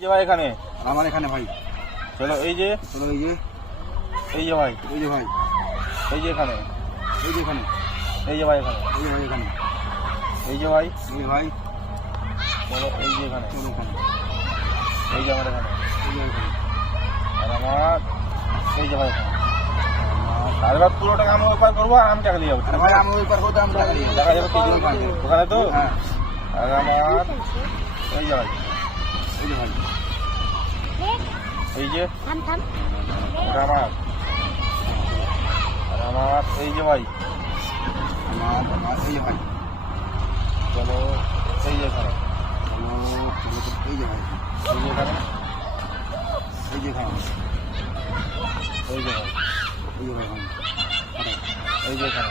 এই যে ভাই এখানে আমার এখানে ভাই চলো এই যে এই যে ভাই এই যে ভাই এই যে এখানে এই যে এখানে এই যে ভাই এখানে এই যে ভাই এখানে এই যে ভাই এই ভাই চলো এই যে এখানে চলো এখানে এই যে আমার এখানে এই যে এখানে আর আমার এই যে ভাই এখানে আর এবার পুরো টাকা আমি ওপার করবো আর আমি টাকা দিয়ে যাবো আরে ভাই আমি ওই পার করতে আমি টাকা দিই টাকা যাবে ওখানে তো হ্যাঁ আর আমার এই যে ভাই এই যে ভাই এই যে ওটা আমার আর আমার এই যে ভাই আমার এই যে ভাই চলো এই যে এখানে এই যে ভাই এই যে এখানে এই যে এখানে এই যে ভাই এই যে ভাই এই যে এখানে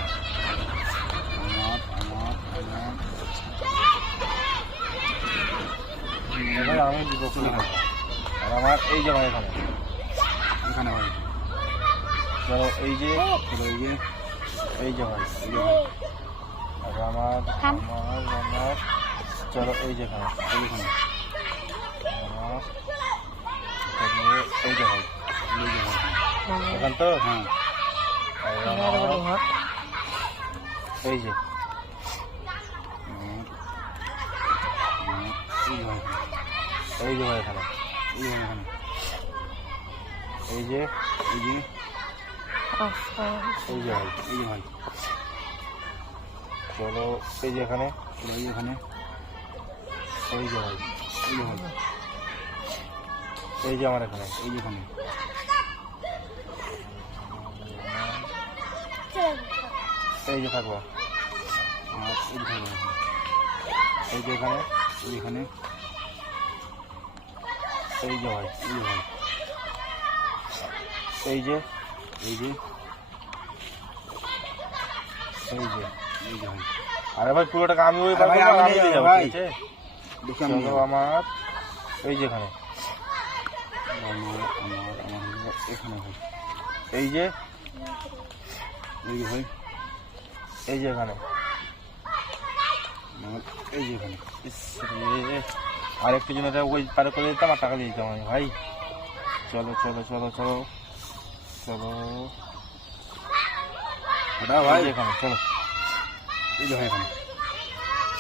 ভাই আমি দিব আর আমার এই যে ভাই এখানে এখানে ভাই চলো এই যে এই যে এই যে ভাই এই যে ভাই আর আমার চলো এই যে এখানে এইখানে আমার এই যে ভাই এখান তো হ্যাঁ আর আমার এই যে এই যে ভাই এখানে এই যে এই যে এই যে ভাই এই যে ভাই চলো এই যে এখানে এই যে এখানে এই যে ভাই এই যে ভাই এই যে আমার এখানে এই যে এখানে এই যে থাকবো আর এই যে ভাই এই যে এখানে এই যে এখানে এই যে ভাই এই যে ভাই এই যে এই যে এই যে এই যে ভাই আরে ভাই পুরো টাকা আমি ওই আরে ভাই, আমি আমি দিয়ে যাবো ভাই। ঠিক আছে দেখি আমি চলো আমার এই যে এখানে আমার এখানে ভাই এই যে ভাই এই যে এখানে আমার এই যে এখানে ইস রে, আর একটু জন্য ওই পারে করে দিতাম আর টাকা দিয়ে দিতাম আমি ভাই চলো চলো চলো চলো চলো ওটা এই ভাই যে এখানে চলো এই যে ভাই এখানে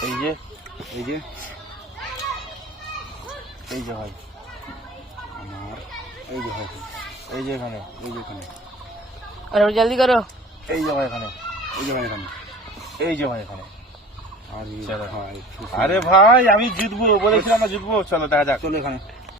এই যে এই যে এই যে ভাই আমার এই যে ভাই এই যে এখানে এই যে এখানে अरे जल्दी करो। এই যে ভাই এখানে এই যে ভাই এখানে এই যে ভাই এখানে আর চলো। ভাই আরে ভাই আমি জিতবো বলেছিলাম না জিতবো চলো দেখা যাক চলো এখানে